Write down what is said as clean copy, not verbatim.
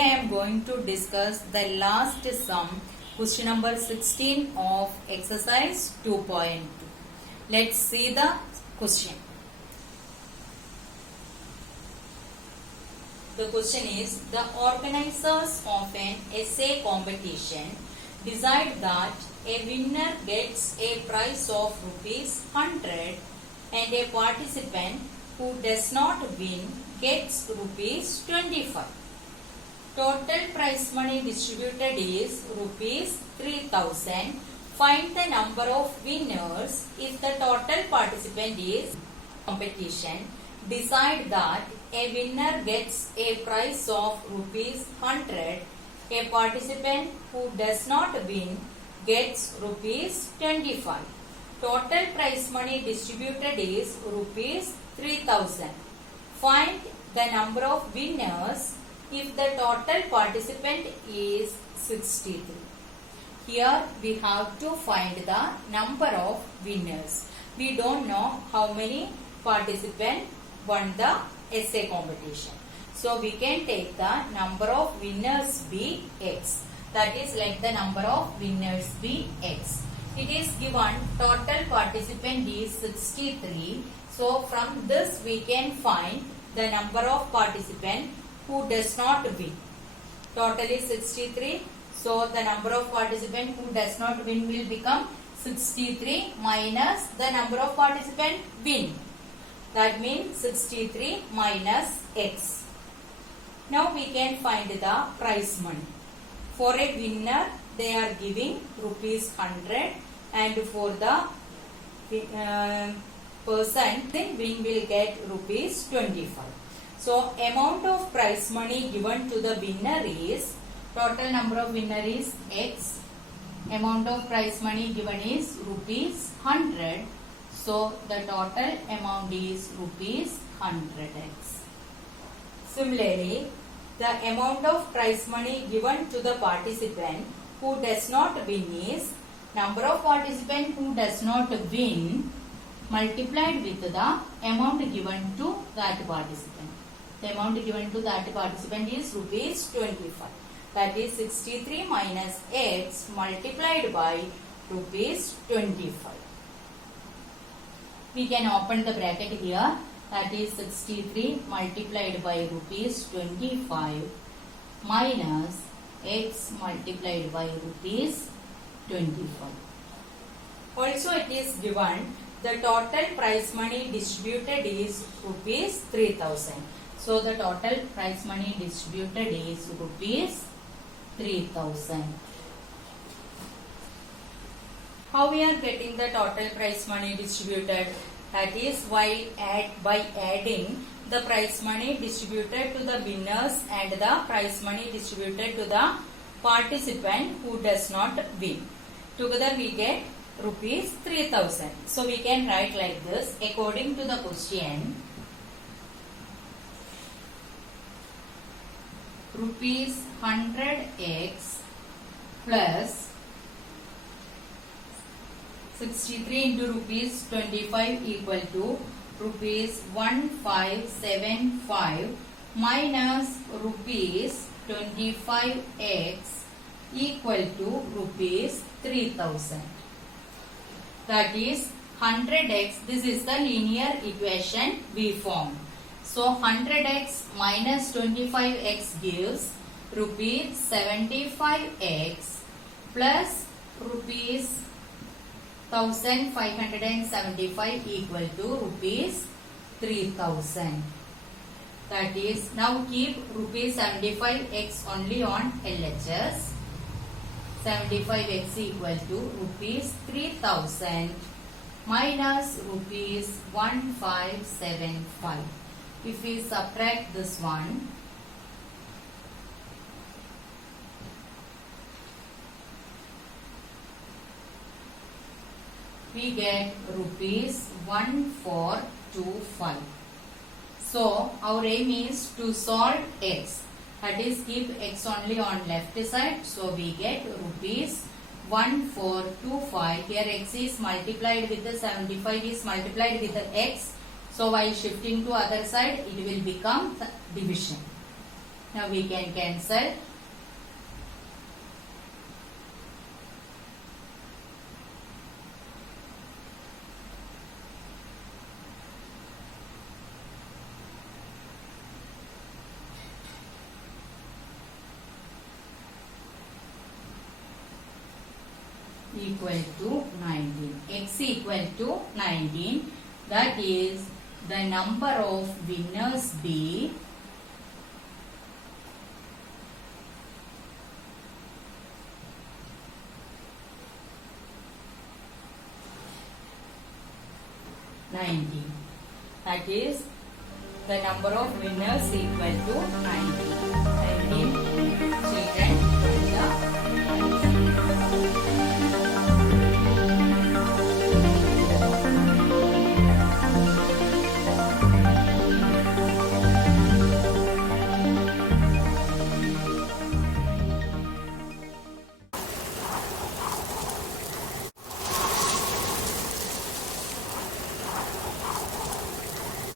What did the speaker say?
Today I am going to discuss the last sum, question number 16 of exercise 2.2. Let's see the question. The question is, the organizers of an essay competition decide that a winner gets a prize of ₹100 and a participant who does not win gets ₹25. Total prize money distributed is ₹3,000. Find the number of winners if the total participant is competition. Decide that a winner gets a prize of ₹100. A participant who does not win gets ₹25. Total prize money distributed is ₹3,000. Find the number of winners if the total participant is 63. Here we have to find the number of winners. We don't know how many participants won the essay competition. So we can take the number of winners be X. That is, let the number of winners be X. It is given total participant is 63. So from this we can find the number of participants who does not win. Total is 63. So the number of participants who does not win will become 63 minus the number of participants win. That means 63 minus X. Now we can find the prize money. For a winner they are giving ₹100 and for the person then win will get ₹25. So amount of prize money given to the winner is, total number of winner is X. Amount of prize money given is ₹100. So the total amount is ₹100x. Similarly, the amount of prize money given to the participant who does not win is number of participants who does not win multiplied with the amount given to that participant. The amount given to that participant is ₹25. That is 63 minus X multiplied by ₹25. We can open the bracket here. That is 63 multiplied by ₹25 minus X multiplied by ₹25. Also it is given the total prize money distributed is ₹3,000. So the total prize money distributed is ₹3,000. How we are getting the total prize money distributed? That is by adding the prize money distributed to the winners and the prize money distributed to the participant who does not win. Together we get ₹3,000. So we can write like this. According to the question, ₹100x plus 63 into ₹25 equal to ₹1575 minus ₹25x equal to ₹3,000. That is 100x. This is the linear equation we formed. So 100x minus 25x gives ₹75x plus ₹1,575 equal to ₹3,000. That is, now keep ₹75x only on LHS. 75x equal to ₹3,000 minus ₹1,575. If we subtract this one, we get ₹1,425. So our aim is to solve x. That is, keep x only on left side. So we get ₹1425. Here x is multiplied with the 75 is multiplied with the x. So while shifting to other side, it will become division. Now we can cancel. Equal to 19. X equal to 19. That is the number of winners be That is the number of winners equal to 90.